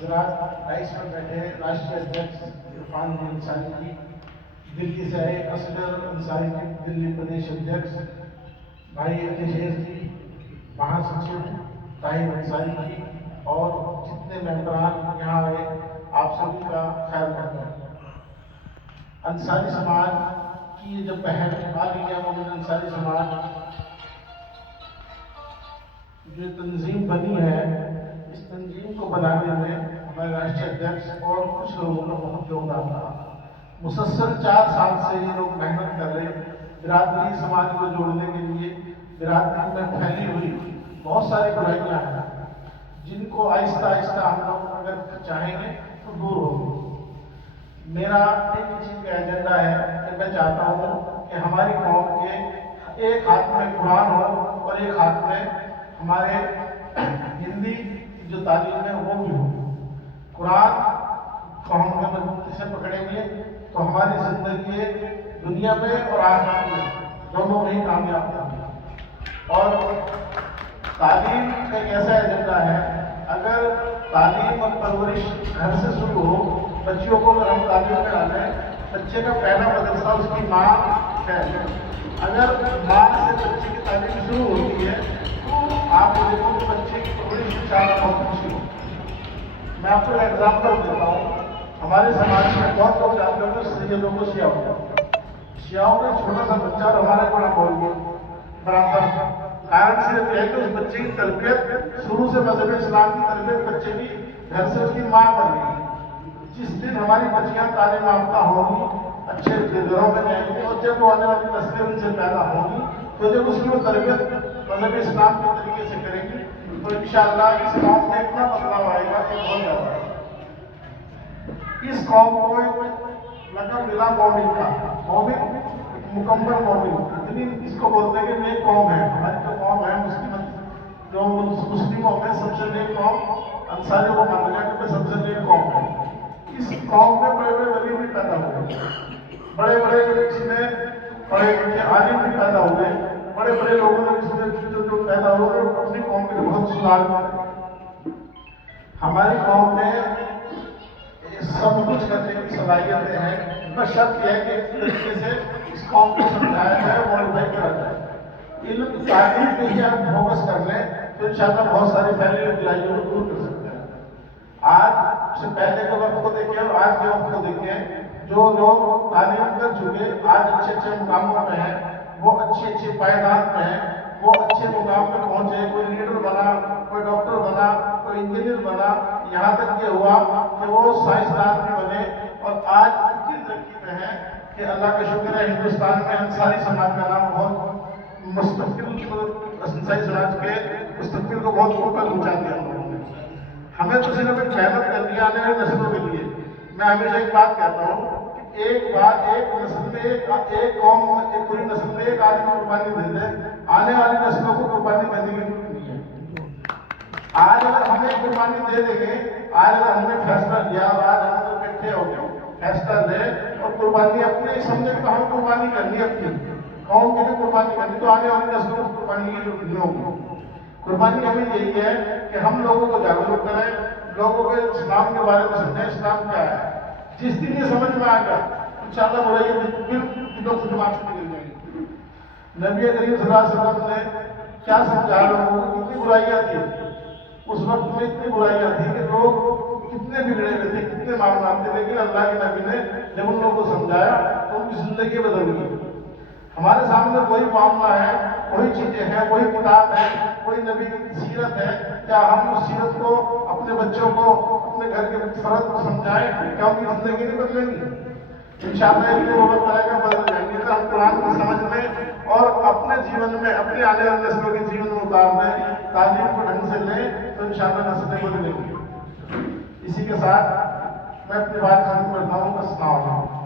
حضرات رئیس میں بیٹھے راشٹریہ ادھیکش عرفان انصاری جی، دلی سے آئے اصغر انصاری جی، دلی پردیش ادھیکش بھائی اکھلیش جی، مہا سچو طاہر انصاری جی اور جتنے ممبران یہاں آئے، آپ سبھی کا خیر مقدم۔ انصاری سماج کی یہ جو پہل آل انڈیا مومن انصاری سماج جو تنظیم بنی ہے، اس تنظیم کو بنانے میں ہمارے راشٹریہ ادھیکش اور کچھ لوگوں کا بہت یوگدان رہا۔ مسلسل 4 سال سے یہ لوگ محنت کر رہے، برادری سماج کو جوڑنے کے لیے۔ برادری میں پھیلی ہوئی بہت ساری برائیاں ہیں جن کو آہستہ آہستہ ہم لوگ اگر چاہیں گے تو دور ہوگی۔ میرا ایک چیز کا ایجنڈا ہے کہ میں چاہتا ہوں کہ ہماری قوم کے ایک ہاتھ میں قرآن ہو اور ایک ہاتھ میں ہمارے ہندی جو تعلیم ہے وہ بھی ہو۔ قرآن کو ہم مضبوطی سے پکڑیں گے تو ہماری زندگی دنیا میں اور آخرت میں دونوں میں ہی کامیاب ہوگی۔ اور تعلیم ایک ایسا ایجنڈا ہے، اگر تعلیم اور پرورش گھر سے شروع ہو، بچیوں کو اگر ہم تعلیم میں ڈالیں، بچے کا پہلا مدرسہ اس کی ماں ہے۔ اگر ماں سے بچے کی تعلیم شروع ہوتی ہے تو آپ دیکھو کہ بچے کی پرورش انشاءاللہ بہت اچھی ہو۔ میں آپ کو ایک ایگزامپل دیتا ہوں، ہمارے سماج میں بہت لوگ جانتے ہوں گے سیدوں کو شیعہ ہوتا ہے۔ شیعوں میں چھوٹا سا بچہ اور ہمارے بڑا بول گیا برابر، کارن صرف یہ ہے کہ اس بچے کی تربیت شروع سے مذہب اسلام کی تربیت بچے کی گھر سے اس کی ماں کر رہی ہے۔ جس دن ہماری بچیاں تعلیم یافتہ ہوں گی، اچھے گھروں میں جائیں گی اور جب وہ آنے والی نسلیں ان سے پیدا ہوں گی تو جب اس کی وہ تربیت مذہب اسلام کے طریقے سے کریں گی تو انشاءاللہ اس قوم میں اتنا بدلاؤ آئے گا کہ بہت زیادہ۔ اس قوم کو لقب ملا مومن کا، مومن مکمل مومن، اتنی اس کو بولتے ہیں کہ نیک قوم ہے۔ ہماری جو قوم ہے جو مسلموں میں سب سے نیک قوم انصاریوں کو مانا گیا کہ سب سے نیک قوم ہے۔ اس قوم میں بڑے بڑے ولی بھی پیدا ہوئے، بڑے بڑے اس میں پڑھے لکھے عالم بھی پیدا ہوئے، بڑے بڑے لوگوں نے اس میں جو پیدا ہوئے اپنی قوم کے بہت سدھار کیا۔ ہماری قوم میں سب کچھ کرنے کی صلاحیتیں ہیں، بس شرط یہ ہے کہ اس طریقے سے اس قوم کو سمجھایا جائے، موڈیفائی کرا جائے۔ علم تعلیم پہ ہی آپ فوکس کر لیں تو انشاءاللہ بہت ساری پھیلی ہوئی برائیوں کو دور کر سکتے ہیں۔ آج سے پہلے کے وقت کو دیکھیں اور آج کے وقت کو دیکھیں، جو لوگ تعلیم کر چکے آج اچھے اچھے مقاموں پہ ہیں، وہ اچھے اچھے پائیدان پہ ہیں، وہ اچھے مقام پہ پہنچے، کوئی لیڈر بنا، کوئی ڈاکٹر بنا، کوئی انجینئر بنا، یہاں تک یہ ہوا کہ وہ سائنسدان بھی بنے اور آج اتنی ترقی پہ ہیں کہ اللہ کا شکر ہے ہندوستان میں انصاری سماج کا نام بہت مستقبل انصاری سماج کے مستقبل کو بہت اوپر پہنچا دیا ہم لوگوں نے۔ ہمیں تو صرف ایک محنت کرنی ہے آنے والی نسلوں کے لیے۔ میں ہمیشہ ایک بات کہتا ہوں کہ ایک نسل میں ایک قوم ایک پوری نسل میں ایک آدمی قربانی دے دے، آنے والی نسلوں کو قربانی دینے کی ضرورت نہیں ہے۔ آج اگر ہمیں قربانی دے دیں گے، آج اگر ہم نے فیصلہ لیا اور آج ہم اگر اکٹھے ہو گئے فیصلہ لے اور قربانی اپنے سمجھے کہ ہم قربانی کرنی اپنی قوم کے لیے قربانی کرنی تو آنے والی نسلوں کو قربانی کی ضرورت نہیں ہوگی۔ قربانی ہمیں یہی ہے کہ ہم لوگوں کو جاگرک کریں، لوگوں کے اسلام کے بارے میں سمجھیں اسلام کیا ہے۔ جس دن یہ سمجھ میں آئے گا انشاءاللہ برائیاں بالکل دماغ سے نکل جائیں گی۔ نبی کریم صلی اللہ علیہ وسلم نے کیا سمجھا لوگوں کو، کتنی برائیاں تھیں اس وقت میں، اتنی برائیاں تھیں کہ لوگ کتنے بگڑے ہوئے تھے، کتنے معاملات تھے، لیکن اللہ کے نبی نے جب ان لوگوں کو سمجھایا تو ان کی زندگی بدل گئی۔ ہمارے سامنے وہی معاملہ ہے، وہی چیزیں ہیں، وہی کتاب ہے، وہی نبی کی سیرت ہے۔ کیا ہم اس سیرت کو اپنے بچوں کو اپنے گھر کے فرد کو سمجھائیں؟ کیا ان کی زندگی نہیں بدلے گی؟ انشاءاللہ ایک دن وقت آئے گا بدل جائیں گے۔ اگر ہم قرآن کو سمجھ لیں اور اپنے جیون میں اپنے آنے والی نسلوں کے جیون میں اتار دیں، تعلیم کو ڈھنگ سے لیں تو انشاءاللہ نسلیں بدلیں گی۔ اسی کے ساتھ میں اپنی بات ختم کرتا ہوں۔ السلام علیکم۔